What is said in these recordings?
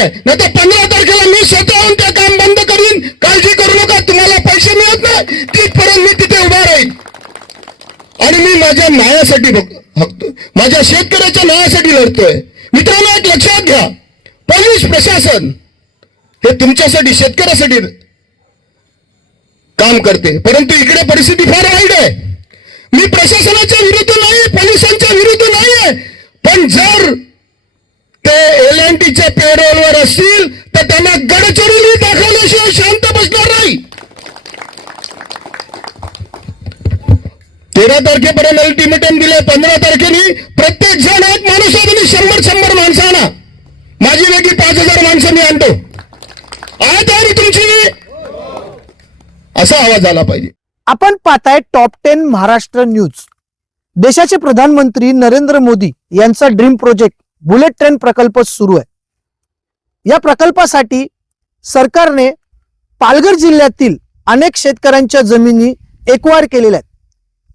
आहे, नाही तर 15 तारखेला मी स्वतःहून ते काम बंद करीन. काळजी करू नका, तुम्हाला पैसे मिळत नाही तिथपर्यंत मी तिथे उभा राहील. आणि मी माझ्या न्यायासाठी माझ्या शेतकऱ्याच्या न्यायासाठी लढतोय. मित्रांनो, एक लक्षात घ्या, पोलीस प्रशासन हे तुमच्यासाठी शेतकऱ्यासाठी काम करते, परंतु इकडे परिस्थिती फार वाईट आहे. मी प्रशासनाच्या विरुद्ध नाही, पोलिसांच्या विरुद्ध नाही आहे, पण जर ते L&Tच्या पेरोलवर असतील तर त्यांना गडचिरोली दाखवल्याशिवाय शांत बसणार नाही. 13 तारखेपर्यंत अल्टिमेटम दिले. 15 तारखेनी प्रत्येक जण एक माणूस आहे, 100 माणसं आणा. माझी वेगळी 5000 माणसं मी आणतो. आहे तयारी तुमची? असा आवाज आला पाहिजे. आपण पाहताय टॉप 10 महाराष्ट्र न्यूज. देशाचे प्रधानमंत्री नरेंद्र मोदी यांचा ड्रीम प्रोजेक्ट बुलेट ट्रेन प्रकल्प सुरू आहे. या प्रकल्पासाठी सरकारने पालघर जिल्ह्यातील अनेक शेतकऱ्यांच्या जमिनी एक्वायर केलेल्या आहेत.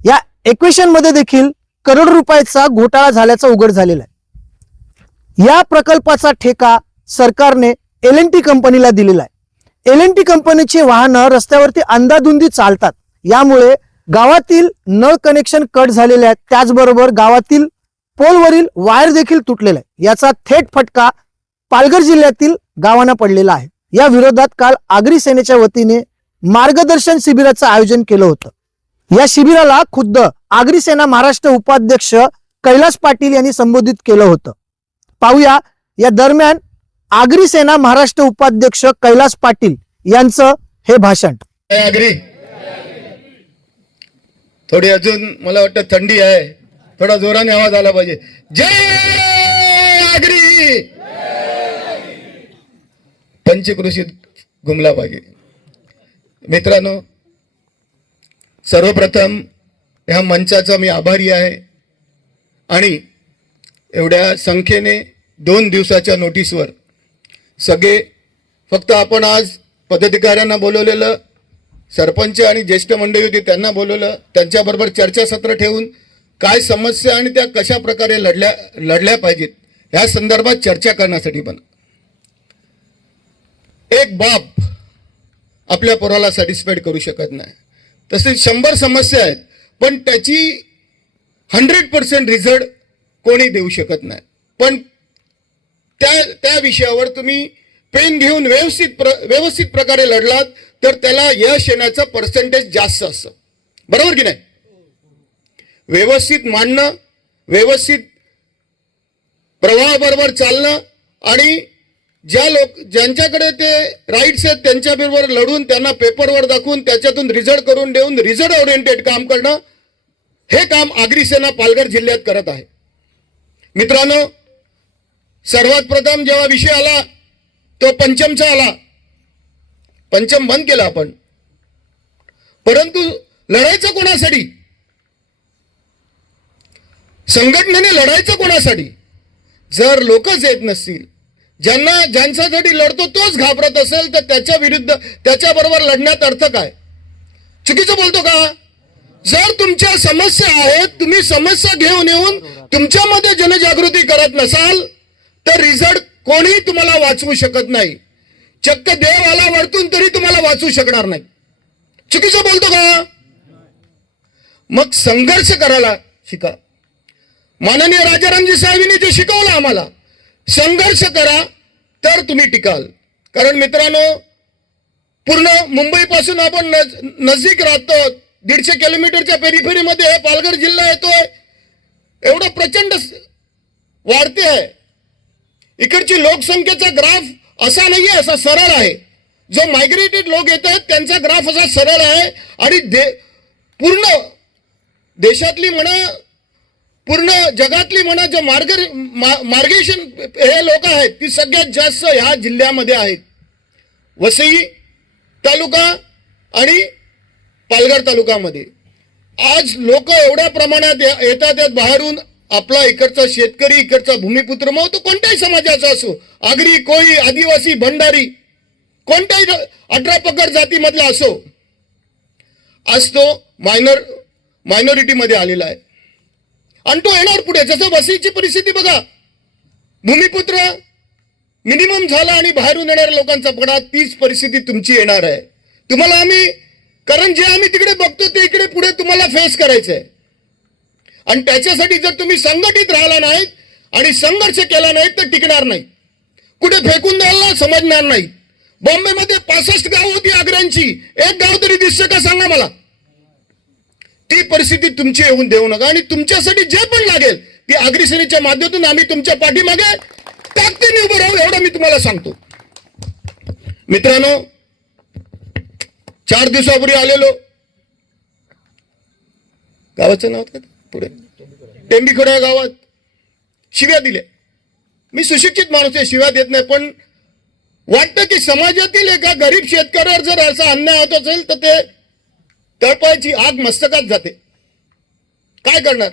या एक्वेशन मध्ये देखील करोड रुपयाचा घोटाळा झाल्याचा उघड झालेला आहे. या प्रकल्पाचा ठेका सरकारने L&T कंपनीला दिलेला आहे. L&T कंपनीची वाहनं रस्त्यावरती अंधाधुंदी चालतात, यामुळे गावातील नळ कनेक्शन कट झालेले आहेत. त्याचबरोबर गावातील पोलवरील वायर देखील तुटलेला आहे. याचा थेट फटका पालघर जिल्ह्यातील गावांना पडलेला आहे. या विरोधात काल आगरी सेनेच्या वतीने मार्गदर्शन शिबिराचं आयोजन केलं होतं. या शिबिराला खुद्द आगरी सेना महाराष्ट्र उपाध्यक्ष कैलास पाटील यांनी संबोधित केलं होतं. पाहूया या दरम्यान आगरी सेना महाराष्ट्र उपाध्यक्ष कैलास पाटील यांचं हे भाषण. आगरी थोडी अजून मला वाटतं थंडी आहे, थोडा जोराने आवाज आला पाहिजे. जय आगरी. पंचक्रोशीत घुमला पाहिजे. मित्रांनो, सर्वप्रथम ह्या मंचाचा मी आभारी आहे. आणि एवढ्या संख्येने 2 दिवसाच्या नोटीसवर सगळे, फक्त आपण आज पदाधिकाऱ्यांना बोलवलेलं, सरपंच आणि ज्येष्ठ मंडळी होती त्यांना बोलवलं, त्यांच्याबरोबर चर्चासत्र ठेवून काय समस्या आणि त्या कशा प्रकारे लढल्या पाहिजेत ह्या संदर्भात चर्चा करण्यासाठी. पण एक बाप आपल्या पोराला सॅटिस्फाईड करू शकत नाही, तसे 100 समस्या आहेत, पण त्याची 100% रिझल्ट कोणी देऊ शकत नाही. पण त्या विषयावर तुम्ही पेन घेऊन व्यवस्थित प्रकारे लढलात तर त्याला यश येण्याचं पर्सेंटेज जास्त असतं. बरोबर की नाही? व्यवस्थित मांडणं, व्यवस्थित प्रवाहाबरोबर चालणं आणि ज्यांच्याकडे ते राईट्स आहेत त्यांच्याबरोबर लढून त्यांना पेपरवर दाखवून त्याच्यातून रिझल्ट करून देऊन रिझल्ट ओरिएंटेड काम करणं, हे काम आगरी सेना पालघर जिल्ह्यात करत आहे. मित्रांनो, सर्वात प्रथम जेव्हा विषय आला तो पंचमचा आला. पंचम बंद केला आपण, परंतु लढायचं कोणासाठी? संघटनेने लढायचं कोणासाठी? जर लोकच येत नसतील, ज्यांच्यासाठी लढतो तोच घाबरत असेल तर त्याच्या विरुद्ध त्याच्याबरोबर लढण्यात अर्थ काय? चुकीचं बोलतो का? जर तुमच्या समस्या आहेत, तुम्ही समस्या घेऊन येऊन तुमच्यामध्ये जनजागृती करत नसाल तर रिझल्ट कोणी तुम्हाला वाचवू शकत नाही. चक्क देव आला वरतून तरी तुम्हाला वाचवू शकणार नाही. चुकीचं बोलतो का? मग संघर्ष करायला शिका. माननीय राजारामजी साहेबांनी जे शिकवलं आम्हाला, संघर्ष करा तर तुम्ही टिकाल. कारण मित्रांनो, पूर्ण मुंबईपासून आपण नजीक राहतो, 150 किलोमीटरच्या पेरिफेरीमध्ये हे पालघर जिल्हा येतोय. एवढं प्रचंड वाढते आहे. इकडची लोकसंख्येचा ग्राफ असा नाहीये, असा सरळ आहे. जो मायग्रेटेड लोक येत आहेत त्यांचा ग्राफ असा सरळ आहे. आणि पूर्ण देशातली म्हणा, पूर्ण जगातली म्हणा, जो मार्गेशन हे लोक आहेत ती सगळ्यात जास्त ह्या जिल्ह्यामध्ये आहेत. वसई तालुका आणि पालघर तालुक्यामध्ये आज लोक एवढ्या प्रमाणात येतात आहेत बाहेरून. आपला इकडचा शेतकरी, इकडचा भूमिपुत्र, मग तो कोणत्याही समाजाचा असो, आगरी, कोळी, आदिवासी, भंडारी, कोणत्याही 18 पगड जातीमधला असो, आज तो मायनॉरिटीमध्ये आलेला आहे. आणि तो येणार पुढे. जसं वसईची परिस्थिती बघा, भूमिपुत्र मिनिमम झाला आणि बाहेरून येणाऱ्या लोकांचा पडा, तीच परिस्थिती तुमची येणार आहे. तुम्हाला आम्ही, कारण जे आम्ही तिकडे बघतो ते इकडे पुढे तुम्हाला फेस करायचं आहे. आणि त्याच्यासाठी जर तुम्ही संघटित राहिला नाहीत आणि संघर्ष केला नाही तर टिकणार नाही. कुठे फेकून द्यायला समजणार नाही. बॉम्बेमध्ये 65 गाव होती आग्र्यांची, एक गाव तरी दिसतं का सांगा मला. ती परिस्थिती तुमची येऊन देऊ नका. आणि तुमच्यासाठी जे पण लागेल ती आगरी सेनेच्या माध्यमातून आम्ही तुमच्या पाठीमागे ताकदीने उभं राहू, एवढं मी तुम्हाला सांगतो. मित्रांनो, 4 दिवसापूर्वी आलेलो, गावाचं नाव काय पुढे, टेंबीखोड या गावात शिव्या दिल्या. मी सुशिक्षित माणूस आहे, शिव्या देत नाही, पण वाटतं की समाजातील एका गरीब शेतकऱ्यावर जर असा अन्याय होत असेल तर ते तळपायची आग मस्तकात जाते. काय करणार,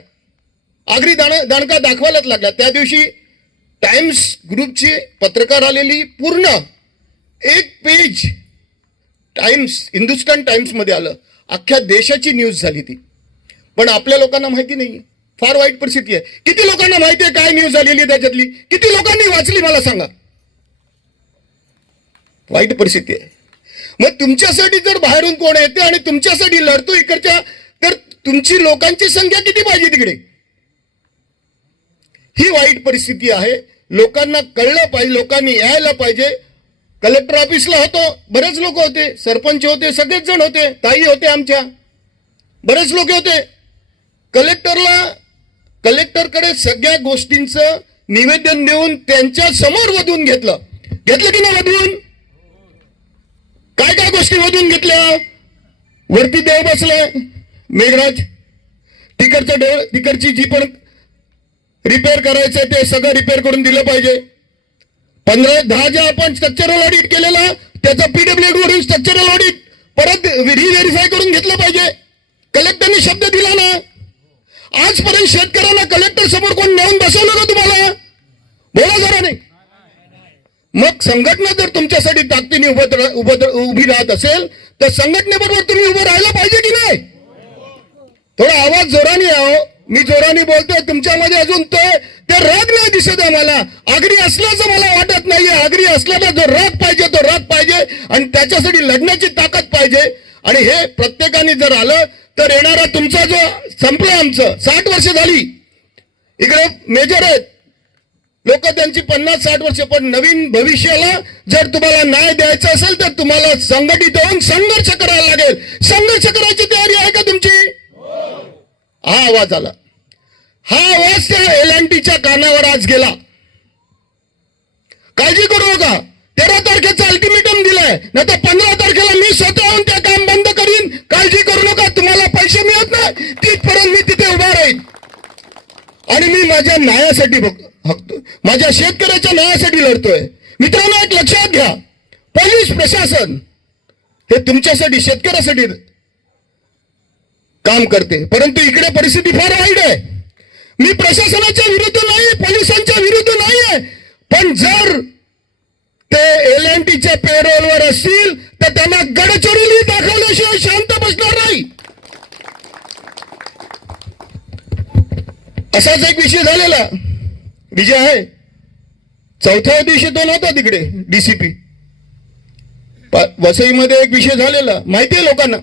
आगरी दणका दाखवायलाच लागला. त्या दिवशी टाइम्स ग्रुपची पत्रकार आलेली, पूर्ण 1 पेज टाइम्स, हिंदुस्तान टाइम्स मध्ये आलं, अख्ख्या देशाची न्यूज झाली ती. पण आपल्या लोकांना माहिती नाहीये. फार वाईट परिस्थिती आहे. किती लोकांना माहिती आहे काय न्यूज आलेली त्याच्यातली? किती लोकांनी वाचली मला सांगा. वाईट परिस्थिती आहे. मग तुमच्यासाठी जर बाहेरून कोण येते आणि तुमच्यासाठी लढतो इकडच्या, तर तुमची लोकांची संख्या किती पाहिजे तिकडे? ही वाईट परिस्थिती आहे. लोकांना कळलं पाहिजे, लोकांनी यायला पाहिजे. कलेक्टर ऑफिसला होतो, बरेच लोक होते, सरपंच होते, सगळेच जण होते, ताई होते आमच्या, बरेच लोक होते. कलेक्टरकडे सगळ्या गोष्टींचं निवेदन देऊन त्यांच्या समोर वधून घेतलं की ना वधून? काय काय गोष्टी वधून घेतल्या? वरती देव बसलाय मेघराज, तिकडची जी पण रिपेअर करायचंय ते सगळं रिपेअर करून दिलं पाहिजे. 15-10 जे आपण स्ट्रक्चरल ऑडिट केलेला त्याचा पीडब्ल्यूडी वरून स्ट्रक्चरल ऑडिट परत रिव्हेरीफाय करून घेतलं पाहिजे. कलेक्टरने शब्द दिला ना. आजपर्यंत शेतकऱ्यांना कलेक्टर समोर कोण नेऊन बसवलं का तुम्हाला? बोला जरा. नाही. मग संघटना जर तुमच्यासाठी ताकदीने उभी राहत असेल तर संघटनेबरोबर तुम्ही उभं राहायला पाहिजे की नाही? थोडा आवाज जोराने यावं. मी जोराने बोलतोय, तुमच्यामध्ये अजून ते राग नाही दिसत आहे मला. आगरी असल्याचं मला वाटत नाहीये. आगरी असल्याला जो राग पाहिजे तो राग पाहिजे आणि त्याच्यासाठी लढण्याची ताकद पाहिजे. आणि हे प्रत्येकाने जर आलं तर येणारा तुमचा जो संपलं, आमचं 60 वर्ष झाली, इकडे मेजर आहेत लोक, त्यांची 50-60 वर्ष. पण नवीन भविष्याला जर तुम्हाला न्याय द्यायचा असेल तर तुम्हाला संघटित होऊन संघर्ष करायला लागेल. संघर्ष करायची तयारी आहे का तुमची? हा आवाज आला. हा आवाज त्या L&Tच्या कानावर आज गेला. काळजी करू नका. 13 तारखेचा अल्टिमेटम दिलाय, नाही तर 15 तारखेला मी स्वतःहून ते काम बंद करीन. काळजी करू नका. तुम्हाला पैसे मिळत नाही तिथपर्यंत मी तिथे उभा राहील आणि मी माझ्या न्यायासाठी माझ्या शेतकऱ्याच्या न्यायासाठी लढतोय. मित्रांनो, एक लक्षात घ्या, पोलीस प्रशासन हे तुमच्यासाठी, शेतकऱ्यासाठी काम करते. परंतु इकडे परिस्थिती फार वाईट आहे. मी प्रशासनाच्या विरुद्ध नाही, पोलिसांच्या विरुद्ध नाही आहे, पण जर ते L&Tच्या पेरोलवर असतील तर त्यांना गडचिरोली दाखवल्याशिवाय शांत बसणार नाही. असाच एक विषय झालेला, विजय आहे, 4थ्या दिवशी 2 होता तिकडे DCP वसईमध्ये एक विषय झालेला, माहिती आहे लोकांना.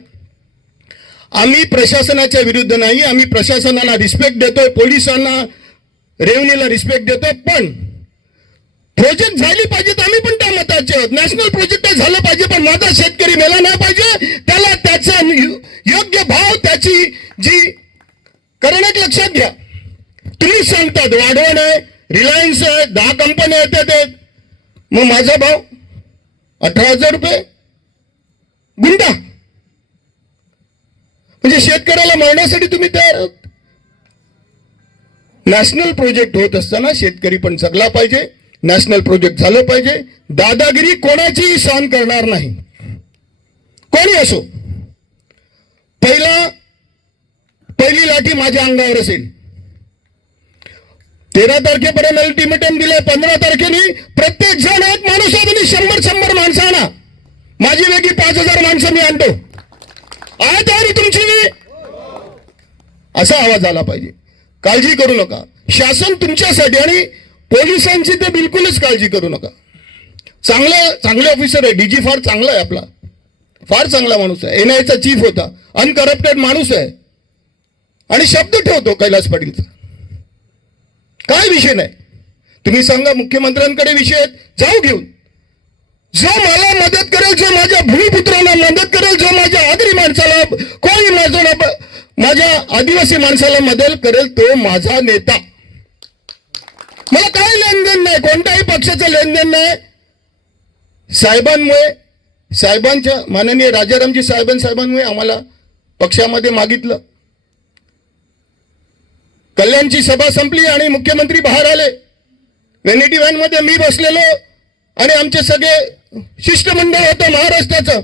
आम्ही प्रशासनाच्या विरुद्ध नाही, आम्ही प्रशासनाला रिस्पेक्ट देतोय, पोलिसांना, रेव्हन्यूला रिस्पेक्ट देतोय. पण प्रोजेक्ट झाली पाहिजेत, आम्ही पण त्या मताचे आहोत. नॅशनल प्रोजेक्ट झालं पाहिजे, पण माझा शेतकरी मेला नाही पाहिजे. त्याला त्याचा योग्य भाव, त्याची जी कारण एक लक्षात घ्या, तुम्ही सांगतात वाढवण आहे, रिलायन्स आहे, 10 कंपन्या येतात, मग माझा भाव 18,000 रुपये गुंडा. म्हणजे शेतकऱ्याला मारण्यासाठी तुम्ही तयार आहात. नॅशनल प्रोजेक्ट होत असताना शेतकरी पण जगला पाहिजे, नॅशनल प्रोजेक्ट झालं पाहिजे. दादागिरी कोणाचीही सहन करणार नाही, कोणी असो. पहिली लाठी माझ्या अंगावर असेल. 13 तारखेपर्यंत अल्टिमेटम दिलंय. 15 तारखेनी प्रत्येक जण एक माणूस आहे, 100 माणसं आणा. माझी वेगळी 5,000 माणसं मी आणतो. आहे तयारी तुमची? असा आवाज आला पाहिजे. काळजी करू नका. शासन तुमच्यासाठी, आणि पोलिसांची तर बिलकुलच काळजी करू नका. चांगले ऑफिसर आहे. डीजी फार चांगला आहे आपला, फार चांगला माणूस आहे. एनआयचा चीफ होता, अनकरप्टेड माणूस आहे आणि शब्द ठेवतो कैलास पाटीलचा. काय विषय नाही, तुम्ही सांगा मुख्यमंत्र्यांकडे विषय आहेत, जाऊ घेऊन. जो मला मदत करेल, जो माझ्या भूमिपुत्राला मदत करेल, जो माझ्या आगरी माणसाला, कोणी माझ्या आदिवासी माणसाला मदत करेल, तो माझा नेता. मला काय लेनदेन नाही, कोणत्याही पक्षाचं लेनदेन नाही. साहेबांच्या माननीय राजारामजी साहेबांमुळे आम्हाला पक्षामध्ये मागितलं. कल्याणची सभा संपली आणि मुख्यमंत्री बाहेर आले. व्हॅनिटी व्हॅनमध्ये मी बसलेलो आणि आमचे सगळे शिष्टमंडळ होतं महाराष्ट्राचं.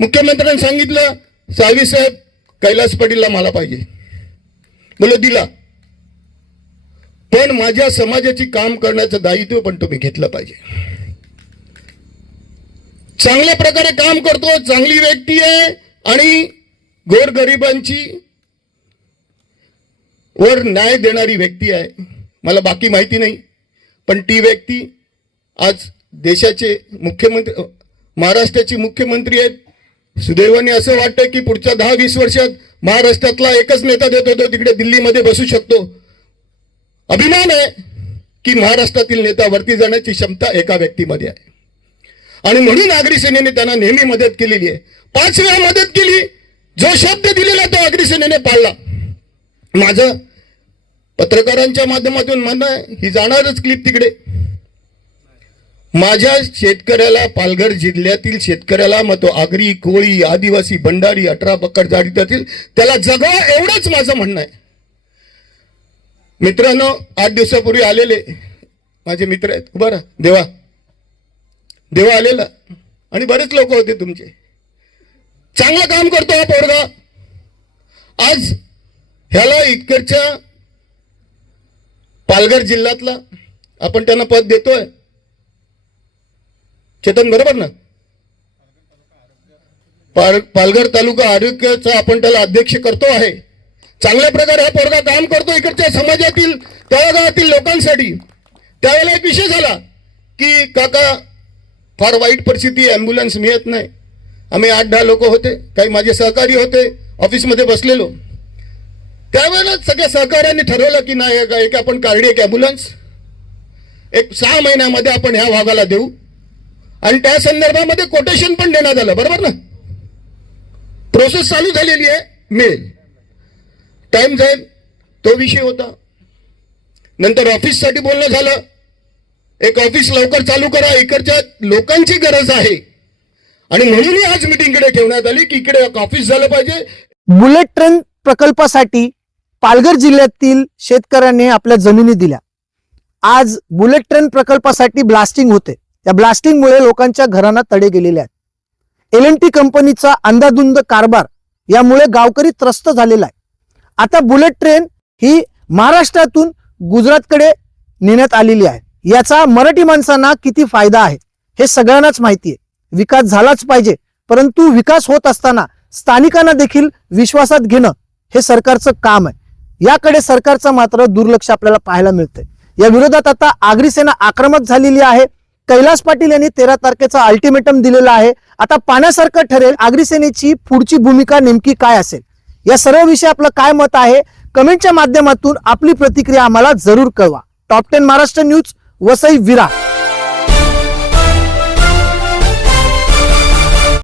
मुख्यमंत्र्यांनी सांगितलं, साळवी साहेब कैलास पाटीलला मला पाहिजे. बोलो दिला, पण माझ्या समाजाची काम करण्याचं दायित्व पण तुम्ही घेतलं पाहिजे. चांगल्या प्रकारे काम करतो, चांगली व्यक्ती आहे आणि गोरगरिबांची वर न्याय देणारी व्यक्ती आहे. मला बाकी माहिती नाही, पण ती व्यक्ती आज देशाचे मुख्यमंत्री, महाराष्ट्राचे मुख्यमंत्री आहेत. सुदैवाने असं वाटतं की पुढच्या 10-20 वर्षात महाराष्ट्रातला एकच नेता देत होतो, तिकडे दिल्लीमध्ये बसू शकतो. अभिमान आहे की महाराष्ट्रातील नेता वरती जाण्याची क्षमता एका व्यक्तीमध्ये आहे आणि म्हणून आगरी सेनेने त्यांना नेहमी मदत केलेली आहे. 5 वेळा मदत केली. जो शब्द दिलेला तो आगरी सेनेने पाळला. माझं पत्रकारांच्या माध्यमातून म्हणणं आहे, ही जाणारच क्लिप तिकडे. माझ्या शेतकऱ्याला, पालघर जिल्ह्यातील शेतकऱ्याला, मग तो आगरी, कोळी, आदिवासी, भंडारी, 18 पकड जातीतील, त्याला जगवा, एवढंच माझं म्हणणं आहे. मित्रांनो, 8 दिवसापूर्वी आलेले माझे मित्र आहेत, बरं देवा आलेला आणि बरेच लोक होते तुमचे. चांगलं काम करतो हा पोरगा. आज ह्याला इकडच्या पालघर जिल्ह्यातला आपण त्यांना पद देतोय. चेतन बरोबर ना? पालघर तालुका आरोग्याचा आपण त्याला अध्यक्ष करतो आहे. चांगल्या प्रकारे हा पोरगा काम करतो इकडच्या समाजातील, तळागाळातील लोकांसाठी. त्यावेळेला एक विषय झाला की काका फार वाईट परिस्थिती, ॲम्ब्युलन्स मिळत नाही. आम्ही 8-10 लोक होते, काही माझे सहकारी होते, ऑफिसमध्ये बसलेलो. त्यावेळेला सगळ्या सहकाऱ्यांनी ठरवलं की नाही एक आपण कार्डियक ॲम्ब्युलन्स एक 6 महिन्यामध्ये आपण ह्या भागाला देऊ आणि त्या संदर्भामध्ये कोटेशन पण देण्यात आलं. बरोबर ना? प्रोसेस चालू झालेली आहे, मिळेल. टाइम जाईल, तो विषय होता. नंतर ऑफिससाठी बोलणं झालं, एक ऑफिस लवकर चालू करा, इकडच्या लोकांची गरज आहे आणि म्हणूनही आज मीटिंग इकडे ठेवण्यात आली की इकडे एक ऑफिस झालं पाहिजे. बुलेट ट्रेन प्रकल्पासाठी पालघर जिल्ह्यातील शेतकऱ्यांनी आपल्या जमिनी दिल्या. आज बुलेट ट्रेन प्रकल्पासाठी ब्लास्टिंग होते. या ब्लास्टिंगमुळे लोकांच्या घरांना तडे गेलेले आहेत. LNT कंपनीचा अंधाधुंद कारभार यामुळे गावकरी त्रस्त झालेला आहे. आता बुलेट ट्रेन ही महाराष्ट्रातून गुजरातकडे नेण्यात आलेली आहे. याचा मराठी माणसांना किती फायदा आहे हे सगळ्यांनाच माहिती आहे. विकास झालाच पाहिजे, परंतु विकास होत असताना स्थानिकांना देखील विश्वासात घेणं हे सरकारचं काम आहे. याकडे सरकारचं मात्र दुर्लक्ष आपल्याला पाहायला मिळतंय. या विरोधात आता आगरी सेना आक्रमक झालेली आहे. कैलास पाटील यांनी 13 तारखेचा अल्टिमेटम दिलेला आहे. आता पाहण्यासारखं ठरेल आगरी सेनेची पुढची भूमिका नेमकी काय असेल. या सर्व विषयी आपलं काय मत आहे, कमेंटच्या माध्यमातून आपली प्रतिक्रिया आम्हाला जरूर कळवा. Top 10 Maharashtra news, Vasai, Virar.